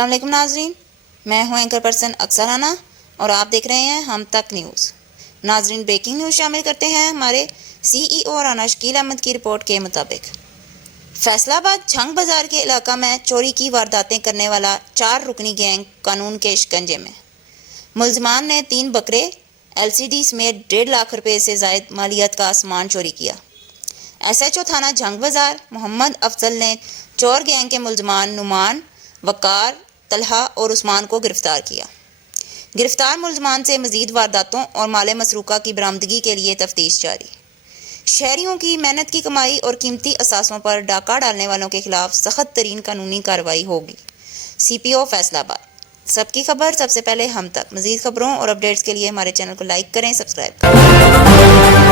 السلام علیکم ناظرین، میں ہوں اینکر پرسن اکثر رانا اور آپ دیکھ رہے ہیں ہم تک نیوز۔ ناظرین، بریکنگ نیوز شامل کرتے ہیں ہمارے سی ای او رانا شکیل احمد کی رپورٹ کے مطابق۔ فیصل آباد جھنگ بازار کے علاقہ میں چوری کی وارداتیں کرنے والا 4 رکنی گینگ قانون کے شکنجے میں۔ ملزمان نے 3 بکرے، ایل سی ڈی سمیت 1.5 لاکھ روپے سے زائد مالیت کا سامان چوری کیا۔ ایس ایچ او تھانہ جھنگ بازار محمد افضل نے چور گینگ کے ملزمان نعمان، وقار، طلحہ اور عثمان کو گرفتار کیا۔ گرفتار ملزمان سے مزید وارداتوں اور مال مسروقہ کی برآمدگی کے لیے تفتیش جاری۔ شہریوں کی محنت کی کمائی اور قیمتی اثاثوں پر ڈاکہ ڈالنے والوں کے خلاف سخت ترین قانونی کارروائی ہوگی۔ سی پی او فیصل آباد۔ سب کی خبر سب سے پہلے ہم تک۔ مزید خبروں اور اپڈیٹس کے لیے ہمارے چینل کو لائک کریں، سبسکرائب کریں۔